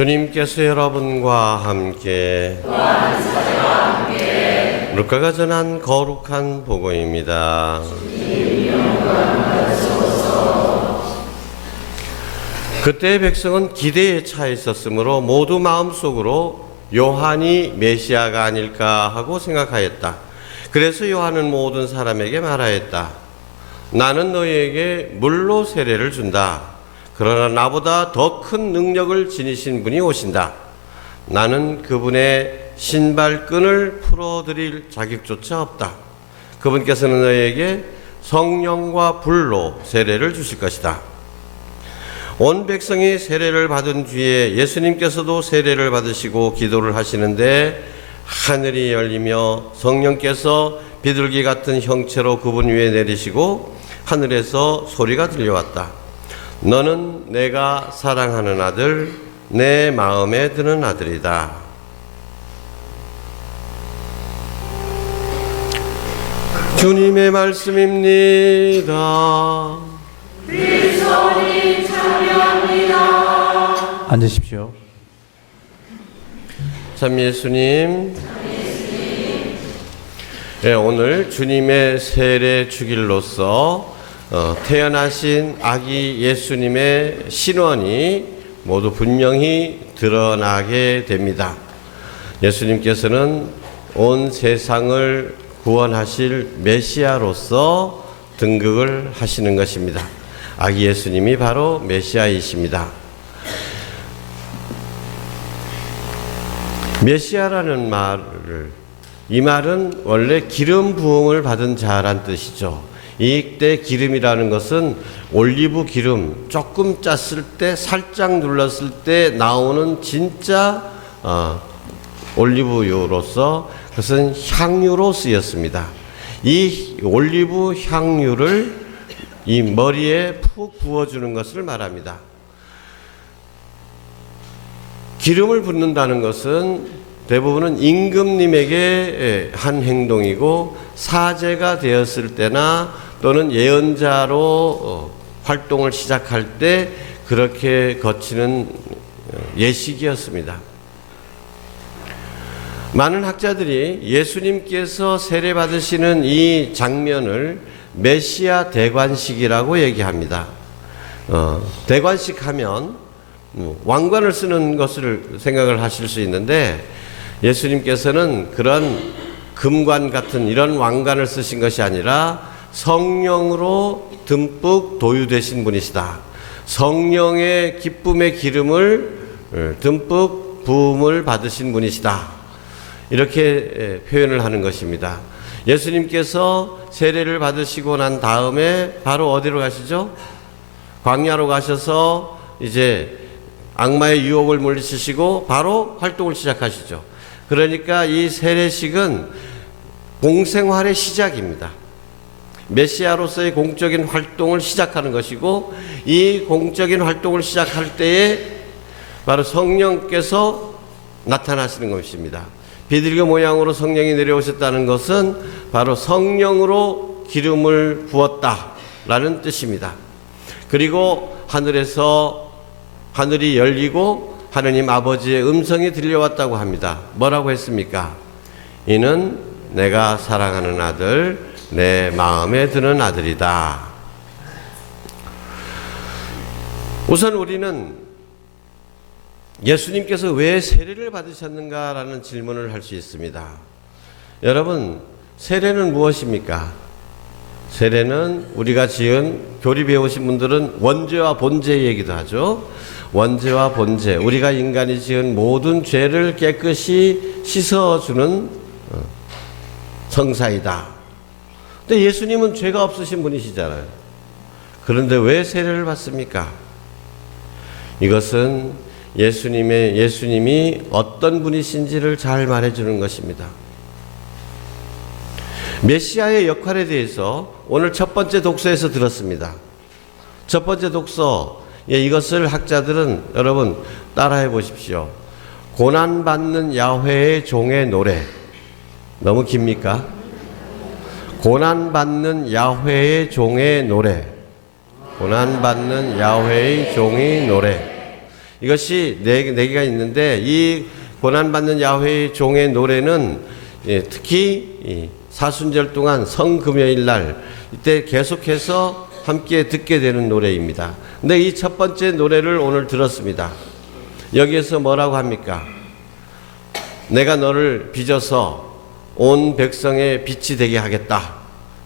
주님께서 여러분과 함께 루카가 전한 거룩한 복음입니다. 그때의 백성은 기대에 차 있었으므로 모두 마음속으로 요한이 메시아가 아닐까 하고 생각하였다. 그래서 요한은 모든 사람에게 말하였다. 나는 너희에게 물로 세례를 준다. 그러나 나보다 더 큰 능력을 지니신 분이 오신다. 나는 그분의 신발끈을 풀어드릴 자격조차 없다. 그분께서는 너희에게 성령과 불로 세례를 주실 것이다. 온 백성이 세례를 받은 뒤에 예수님께서도 세례를 받으시고 기도를 하시는데 하늘이 열리며 성령께서 비둘기 같은 형체로 그분 위에 내리시고 하늘에서 소리가 들려왔다. 너는 내가 사랑하는 아들, 내 마음에 드는 아들이다. 주님의 말씀입니다. 그리스도님 찬양합니다. 앉으십시오. 참 예수님, 네, 오늘 주님의 세례 주길로서 태어나신 아기 예수님의 신원이 모두 분명히 드러나게 됩니다. 예수님께서는 온 세상을 구원하실 메시아로서 등극을 하시는 것입니다. 아기 예수님이 바로 메시아이십니다. 메시아라는 이 말은 원래 기름 부음을 받은 자란 뜻이죠. 이때 기름이라는 것은 올리브 기름 조금 짰을 때 살짝 눌렀을 때 나오는 진짜 올리브유로서 그것은 향유로 쓰였습니다. 이 올리브 향유를 이 머리에 푹 부어주는 것을 말합니다. 기름을 붓는다는 것은 대부분은 임금님에게 한 행동이고 사제가 되었을 때나 또는 예언자로 활동을 시작할 때 그렇게 거치는 예식이었습니다. 많은 학자들이 예수님께서 세례받으시는 이 장면을 메시아 대관식이라고 얘기합니다. 대관식 하면 왕관을 쓰는 것을 생각을 하실 수 있는데 예수님께서는 그런 금관 같은 이런 왕관을 쓰신 것이 아니라 성령으로 듬뿍 도유되신 분이시다. 성령의 기쁨의 기름을 듬뿍 부음을 받으신 분이시다. 이렇게 표현을 하는 것입니다. 예수님께서 세례를 받으시고 난 다음에 바로 어디로 가시죠? 광야로 가셔서 이제 악마의 유혹을 물리치시고 바로 활동을 시작하시죠. 그러니까 이 세례식은 공생활의 시작입니다. 메시아로서의 공적인 활동을 시작하는 것이고 이 공적인 활동을 시작할 때에 바로 성령께서 나타나시는 것입니다. 비둘기 모양으로 성령이 내려오셨다는 것은 바로 성령으로 기름을 부었다라는 뜻입니다. 그리고 하늘이 열리고 하느님 아버지의 음성이 들려왔다고 합니다. 뭐라고 했습니까? 이는 내가 사랑하는 아들, 내 마음에 드는 아들이다. 우선 우리는 예수님께서 왜 세례를 받으셨는가라는 질문을 할 수 있습니다. 여러분, 세례는 무엇입니까? 세례는 우리가 지은 교리 배우신 분들은 원죄와 본죄 얘기도 하죠. 원죄와 본죄, 우리가 인간이 지은 모든 죄를 깨끗이 씻어주는 성사이다. 근데 예수님은 죄가 없으신 분이시잖아요. 그런데 왜 세례를 받습니까? 이것은 예수님이 어떤 분이신지를 잘 말해주는 것입니다. 메시아의 역할에 대해서 오늘 첫 번째 독서에서 들었습니다. 첫 번째 독서, 이것을 학자들은 여러분 따라해 보십시오. 고난받는 야훼의 종의 노래. 너무 깁니까? 고난받는 야훼의 종의 노래. 고난받는 야훼의 종의 노래. 이것이 네 개가 있는데 이 고난받는 야훼의 종의 노래는 특히 이 사순절 동안 성금요일 날 이때 계속해서 함께 듣게 되는 노래입니다. 근데 이 첫 번째 노래를 오늘 들었습니다. 여기에서 뭐라고 합니까? 내가 너를 빚어서 온 백성의 빛이 되게 하겠다.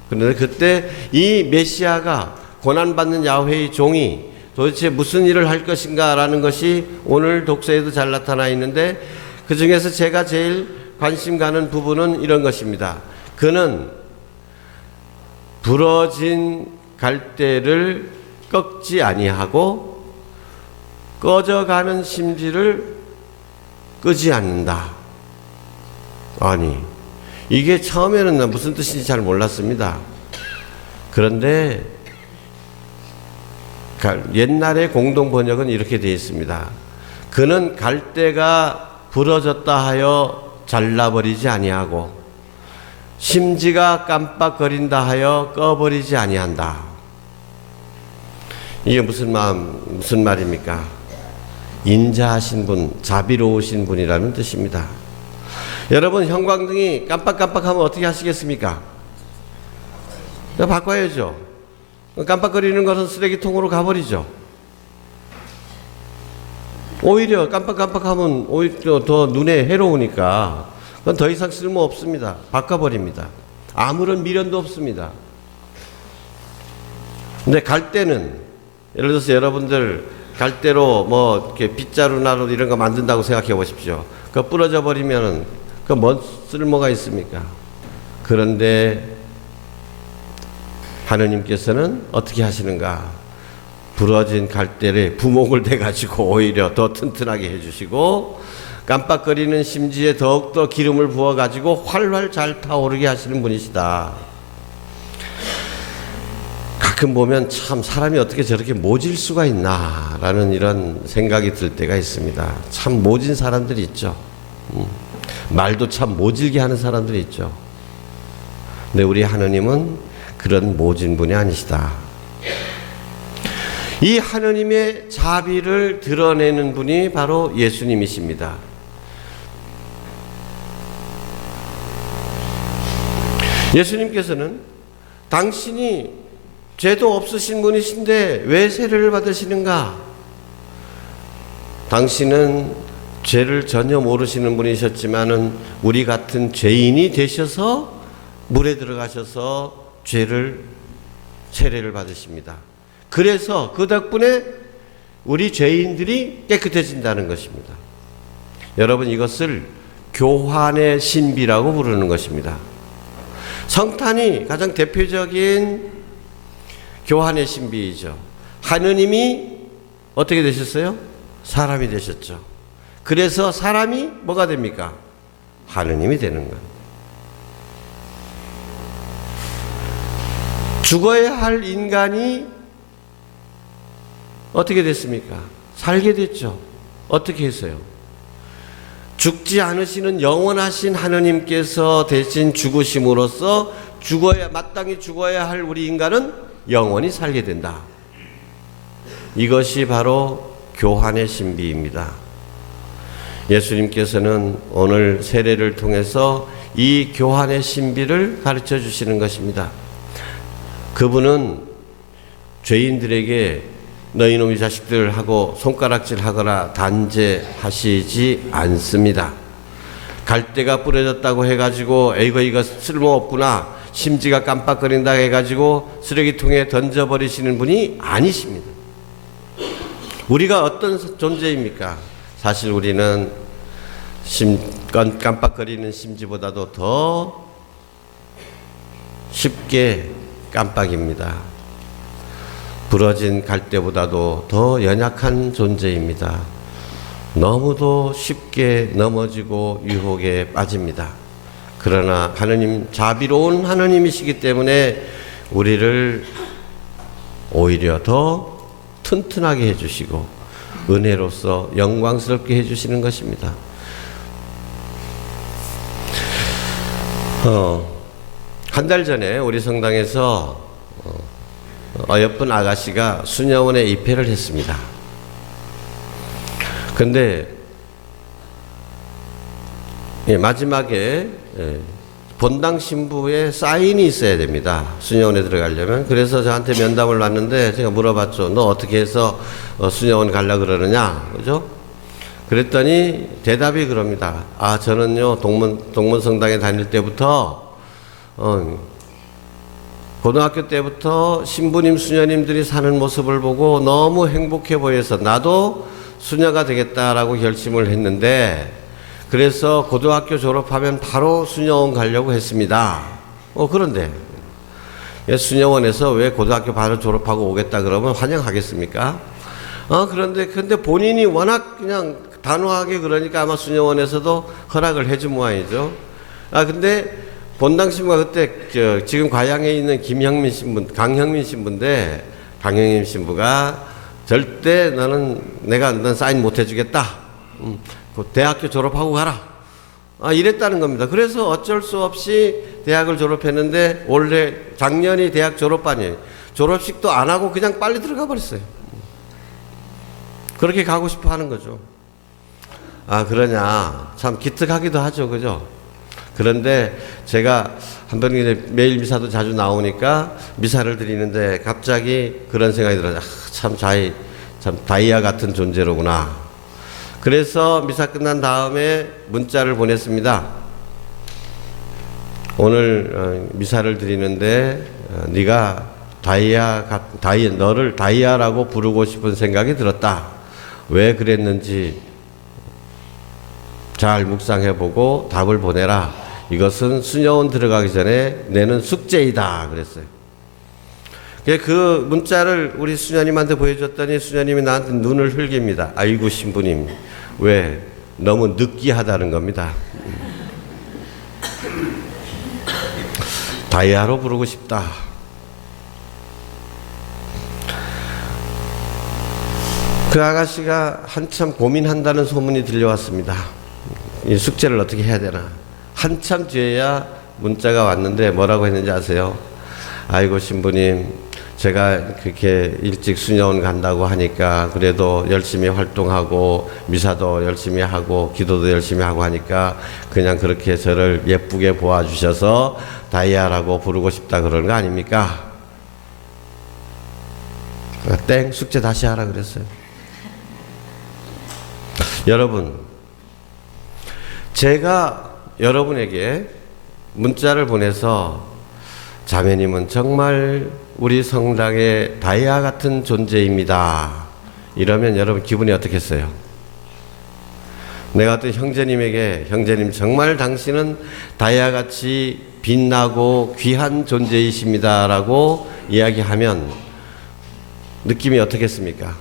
그런데 그때 이 메시아가 고난받는 야훼의 종이 도대체 무슨 일을 할 것인가 라는 것이 오늘 독서에도 잘 나타나 있는데, 그 중에서 제가 제일 관심 가는 부분은 이런 것입니다. 그는 부러진 갈대를 꺾지 아니하고 꺼져가는 심지를 끄지 않는다. 아니, 이게 처음에는 무슨 뜻인지 잘 몰랐습니다. 그런데 옛날에 공동 번역은 이렇게 되어 있습니다. 그는 갈대가 부러졌다 하여 잘라버리지 아니하고 심지가 깜빡거린다 하여 꺼버리지 아니한다. 이게 무슨 말입니까? 인자하신 분, 자비로우신 분이라는 뜻입니다. 여러분, 형광등이 깜빡깜빡하면 어떻게 하시겠습니까? 바꿔야죠. 깜빡거리는 것은 쓰레기통으로 가버리죠. 오히려 깜빡깜빡하면 오히려 더 눈에 해로우니까 그건 더 이상 쓸모 없습니다. 바꿔버립니다. 아무런 미련도 없습니다. 근데 갈대는, 예를 들어서 여러분들 갈대로 뭐 이렇게 빗자루나루 이런 거 만든다고 생각해 보십시오. 그거 부러져 버리면은 그 뭔 쓸모가 있습니까? 그런데 하느님께서는 어떻게 하시는가? 부러진 갈대를 부목을 대가지고 오히려 더 튼튼하게 해주시고, 깜빡거리는 심지에 더욱더 기름을 부어가지고 활활 잘 타오르게 하시는 분이시다. 가끔 보면 참 사람이 어떻게 저렇게 모질 수가 있나 라는 이런 생각이 들 때가 있습니다. 참 모진 사람들이 있죠. 말도 참 모질게 하는 사람들이 있죠. 근데 우리 하느님은 그런 모진 분이 아니시다. 이 하느님의 자비를 드러내는 분이 바로 예수님이십니다. 예수님께서는 당신이 죄도 없으신 분이신데 왜 세례를 받으시는가? 당신은 죄를 전혀 모르시는 분이셨지만은 우리 같은 죄인이 되셔서 물에 들어가셔서 세례를 받으십니다. 그래서 그 덕분에 우리 죄인들이 깨끗해진다는 것입니다. 여러분, 이것을 교환의 신비라고 부르는 것입니다. 성탄이 가장 대표적인 교환의 신비이죠. 하느님이 어떻게 되셨어요? 사람이 되셨죠. 그래서 사람이 뭐가 됩니까? 하느님이 되는 것. 죽어야 할 인간이 어떻게 됐습니까? 살게 됐죠. 어떻게 했어요? 죽지 않으시는 영원하신 하느님께서 대신 죽으심으로써 마땅히 죽어야 할 우리 인간은 영원히 살게 된다. 이것이 바로 교환의 신비입니다. 예수님께서는 오늘 세례를 통해서 이 교환의 신비를 가르쳐 주시는 것입니다. 그분은 죄인들에게 너희놈의 자식들 하고 손가락질 하거나 단죄하시지 않습니다. 갈대가 뿌려졌다고 해가지고 에이거 이거 쓸모없구나, 심지가 깜빡거린다 해가지고 쓰레기통에 던져버리시는 분이 아니십니다. 우리가 어떤 존재입니까? 사실 우리는 깜빡거리는 심지보다도 더 쉽게 깜빡입니다. 부러진 갈대보다도 더 연약한 존재입니다. 너무도 쉽게 넘어지고 유혹에 빠집니다. 그러나 하느님, 자비로운 하느님이시기 때문에 우리를 오히려 더 튼튼하게 해주시고 은혜로서 영광스럽게 해주시는 것입니다. 한 달 전에 우리 성당에서 어여쁜 아가씨가 수녀원에 입회를 했습니다. 근데 마지막에 본당 신부의 사인이 있어야 됩니다. 수녀원에 들어가려면. 그래서 저한테 면담을 놨는데 제가 물어봤죠. 너 어떻게 해서 수녀원 가려고 그러느냐? 그죠? 그랬더니 대답이 그럽니다. 아, 저는요, 동문성당에 다닐 때부터, 고등학교 때부터 신부님, 수녀님들이 사는 모습을 보고 너무 행복해 보여서 나도 수녀가 되겠다라고 결심을 했는데, 그래서 고등학교 졸업하면 바로 수녀원 가려고 했습니다. 그런데 수녀원에서 왜 고등학교 바로 졸업하고 오겠다 그러면 환영하겠습니까? 근데 본인이 워낙 그냥 단호하게 그러니까 아마 수녀원에서도 허락을 해준 모양이죠. 근데 본당 신부가 그때 지금 과양에 있는 강형민 신부인데, 강형민 신부가 절대 넌 사인 못 해주겠다. 대학교 졸업하고 가라. 이랬다는 겁니다. 그래서 어쩔 수 없이 대학을 졸업했는데 원래 작년이 대학 졸업반이에요. 졸업식도 안 하고 그냥 빨리 들어가 버렸어요. 그렇게 가고 싶어 하는 거죠. 그러냐. 참 기특하기도 하죠. 그죠? 그런데 제가 한번 매일 미사도 자주 나오니까 미사를 드리는데 갑자기 그런 생각이 들어요. 참 다이아 같은 존재로구나. 그래서 미사 끝난 다음에 문자를 보냈습니다. 오늘 미사를 드리는데 네가 너를 다이아라고 부르고 싶은 생각이 들었다. 왜 그랬는지 잘 묵상해보고 답을 보내라. 이것은 수녀원 들어가기 전에 내는 숙제이다. 그랬어요. 그 문자를 우리 수녀님한테 보여줬더니 수녀님이 나한테 눈을 흘깁니다. 아이고 신부님, 왜 너무 느끼하다는 겁니다. 다이아로 부르고 싶다. 그 아가씨가 한참 고민한다는 소문이 들려왔습니다. 이 숙제를 어떻게 해야 되나. 한참 뒤에야 문자가 왔는데 뭐라고 했는지 아세요? 아이고 신부님, 제가 그렇게 일찍 수녀원 간다고 하니까 그래도 열심히 활동하고 미사도 열심히 하고 기도도 열심히 하고 하니까 그냥 그렇게 저를 예쁘게 보아주셔서 다이아라고 부르고 싶다 그러는 거 아닙니까? 땡, 숙제 다시 하라 그랬어요. 여러분, 제가 여러분에게 문자를 보내서 자매님은 정말 우리 성당의 다이아 같은 존재입니다. 이러면 여러분 기분이 어떻겠어요? 내가 어떤 형제님에게 형제님 정말 당신은 다이아같이 빛나고 귀한 존재이십니다 라고 이야기하면 느낌이 어떻겠습니까?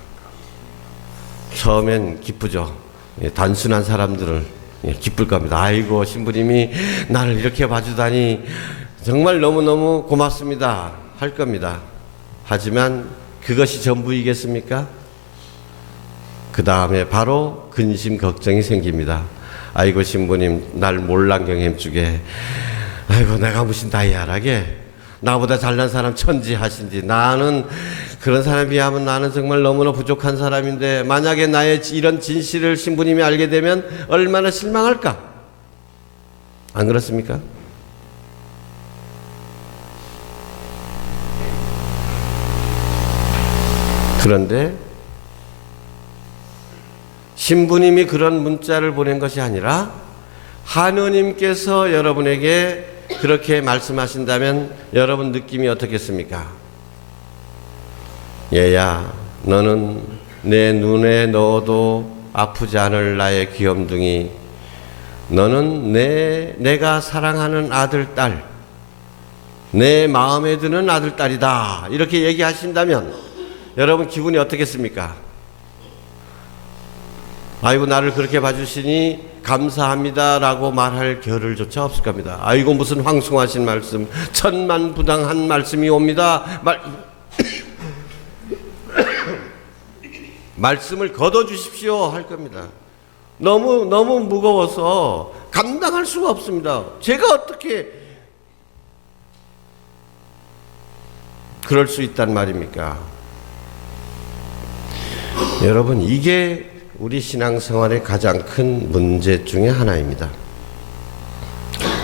처음엔 기쁘죠. 단순한 사람들은 기쁠 겁니다. 아이고 신부님이 나를 이렇게 봐주다니 정말 너무너무 고맙습니다 할 겁니다. 하지만 그것이 전부이겠습니까? 그 다음에 바로 근심 걱정이 생깁니다. 아이고 신부님 날 몰랑경 햄주게, 아이고 내가 무슨 다이아라게, 나보다 잘난 사람 천지하신지, 나는 그런 사람에 비하면 나는 정말 너무나 부족한 사람인데 만약에 나의 이런 진실을 신부님이 알게 되면 얼마나 실망할까? 안 그렇습니까? 그런데 신부님이 그런 문자를 보낸 것이 아니라 하느님께서 여러분에게 그렇게 말씀하신다면 여러분 느낌이 어떻겠습니까? 얘야, 너는 내 눈에 넣어도 아프지 않을 나의 귀염둥이, 너는 내가 사랑하는 아들, 딸, 내 마음에 드는 아들, 딸이다. 이렇게 얘기하신다면 여러분 기분이 어떻겠습니까? 아이고 나를 그렇게 봐주시니 감사합니다 라고 말할 겨를조차 없을 겁니다. 아이고 무슨 황송하신 말씀, 천만부당한 말씀이 옵니다. 말씀을 걷어주십시오 할 겁니다. 너무 무거워서 감당할 수가 없습니다. 제가 어떻게 그럴 수 있단 말입니까? 여러분, 이게 우리 신앙생활의 가장 큰 문제 중에 하나입니다.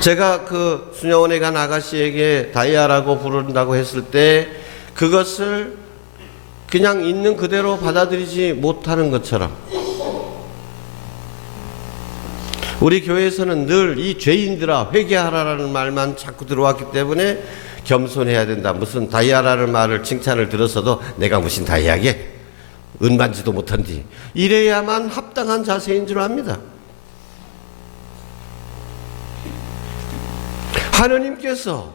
제가 그 수녀원에 간 아가씨에게 다이아라고 부른다고 했을 때 그것을 그냥 있는 그대로 받아들이지 못하는 것처럼 우리 교회에서는 늘 이 죄인들아 회개하라라는 말만 자꾸 들어왔기 때문에 겸손해야 된다. 무슨 다이아라는 말을 칭찬을 들었어도 내가 무슨 다이아게 은반지도 못한디 이래야만 합당한 자세인 줄 압니다. 하느님께서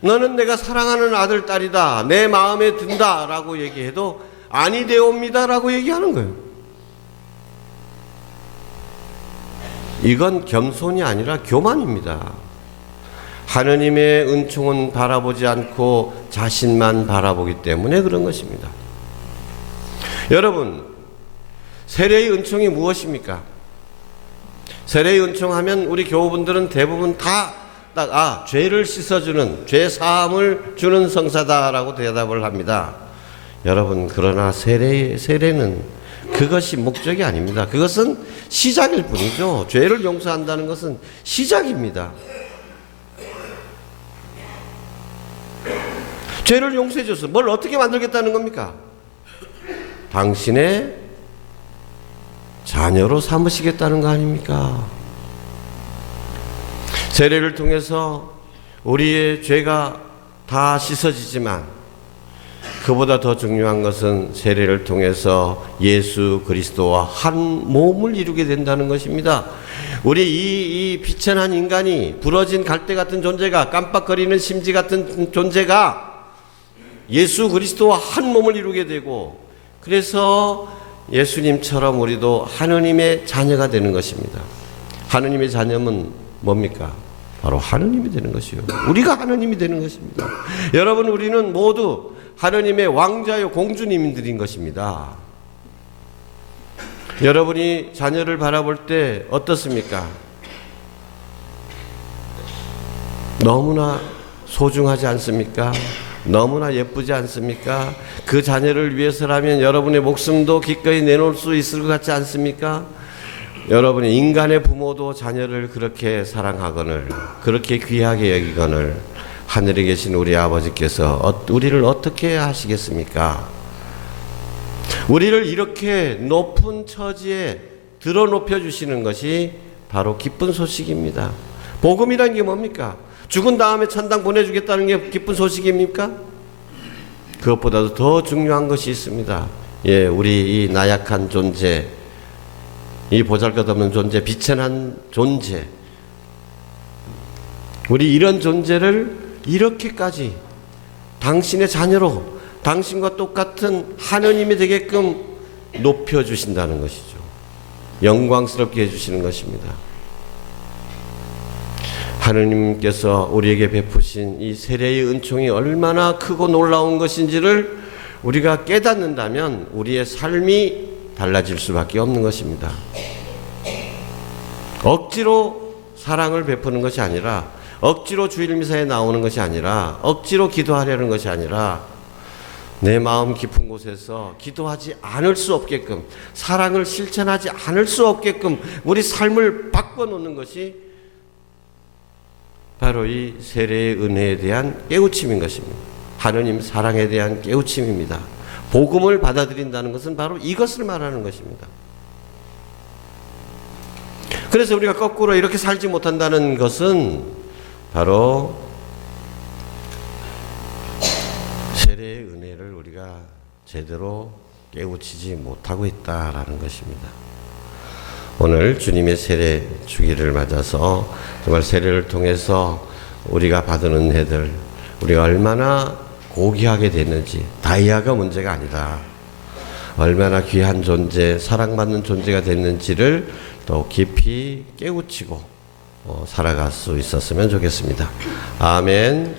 너는 내가 사랑하는 아들 딸이다 내 마음에 든다 라고 얘기해도 아니 되옵니다 라고 얘기하는 거예요. 이건 겸손이 아니라 교만입니다. 하느님의 은총은 바라보지 않고 자신만 바라보기 때문에 그런 것입니다. 여러분, 세례의 은총이 무엇입니까? 세례의 은총하면 우리 교우분들은 대부분 다 죄를 씻어주는, 죄 사함을 주는 성사다라고 대답을 합니다. 여러분, 그러나 세례는 그것이 목적이 아닙니다. 그것은 시작일 뿐이죠. 죄를 용서한다는 것은 시작입니다. 죄를 용서해 줘서 뭘 어떻게 만들겠다는 겁니까? 당신의 자녀로 삼으시겠다는 거 아닙니까? 세례를 통해서 우리의 죄가 다 씻어지지만 그보다 더 중요한 것은 세례를 통해서 예수 그리스도와 한 몸을 이루게 된다는 것입니다. 우리 이 비천한 인간이 부러진 갈대 같은 존재가 깜빡거리는 심지 같은 존재가 예수 그리스도와 한 몸을 이루게 되고 그래서 예수님처럼 우리도 하느님의 자녀가 되는 것입니다. 하느님의 자녀는 뭡니까? 바로 하느님이 되는 것이요. 우리가 하느님이 되는 것입니다. 여러분, 우리는 모두 하느님의 왕자요 공주님들인 것입니다. 여러분이 자녀를 바라볼 때 어떻습니까? 너무나 소중하지 않습니까? 너무나 예쁘지 않습니까? 그 자녀를 위해서라면 여러분의 목숨도 기꺼이 내놓을 수 있을 것 같지 않습니까? 여러분이 인간의 부모도 자녀를 그렇게 사랑하거늘 그렇게 귀하게 여기거늘 하늘에 계신 우리 아버지께서 우리를 어떻게 하시겠습니까? 우리를 이렇게 높은 처지에 들어 높여 주시는 것이 바로 기쁜 소식입니다. 복음이란 게 뭡니까? 죽은 다음에 천당 보내주겠다는 게 기쁜 소식입니까? 그것보다도 더 중요한 것이 있습니다. 예, 우리 이 나약한 존재, 이 보잘것없는 존재, 비천한 존재, 우리 이런 존재를 이렇게까지 당신의 자녀로 당신과 똑같은 하느님이 되게끔 높여주신다는 것이죠. 영광스럽게 해주시는 것입니다. 하느님께서 우리에게 베푸신 이 세례의 은총이 얼마나 크고 놀라운 것인지를 우리가 깨닫는다면 우리의 삶이 달라질 수밖에 없는 것입니다. 억지로 사랑을 베푸는 것이 아니라, 억지로 주일미사에 나오는 것이 아니라, 억지로 기도하려는 것이 아니라 내 마음 깊은 곳에서 기도하지 않을 수 없게끔, 사랑을 실천하지 않을 수 없게끔 우리 삶을 바꿔놓는 것이 바로 이 세례의 은혜에 대한 깨우침인 것입니다. 하느님 사랑에 대한 깨우침입니다. 복음을 받아들인다는 것은 바로 이것을 말하는 것입니다. 그래서 우리가 거꾸로 이렇게 살지 못한다는 것은 바로 세례의 은혜를 우리가 제대로 깨우치지 못하고 있다라는 것입니다. 오늘 주님의 세례 주기를 맞아서 정말 세례를 통해서 우리가 받은 은혜들, 우리가 얼마나 고귀하게 됐는지, 다이아가 문제가 아니다, 얼마나 귀한 존재, 사랑받는 존재가 됐는지를 더 깊이 깨우치고 살아갈 수 있었으면 좋겠습니다. 아멘.